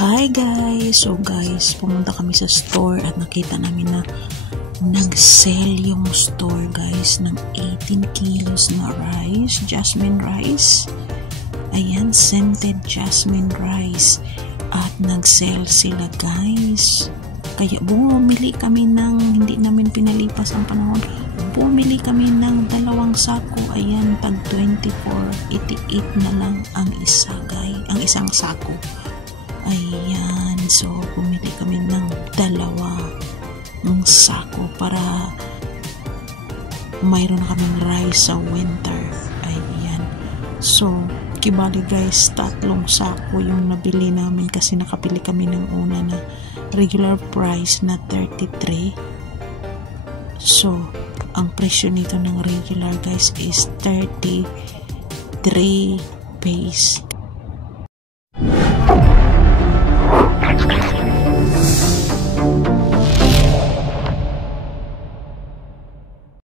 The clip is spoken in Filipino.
Hi guys! So guys, pumunta kami sa store at nakita namin na nag-sell yung store guys ng 18 kilos na rice, jasmine rice. Ayan, scented jasmine rice. At nag-sell sila guys. Kaya bumili kami ng, hindi namin pinalipas ang panahon, bumili kami ng 2 sako. Ayan, tag 24.88 na lang ang isa guys, ang isang sako. Ayan, so bumili kami ng 2 sako para mayroon na kaming rice sa winter. Ayan, so kibali guys, 3 sako yung nabili namin kasi nakapili kami ng una na regular price na 33. So ang presyo nito ng regular guys is 33 base.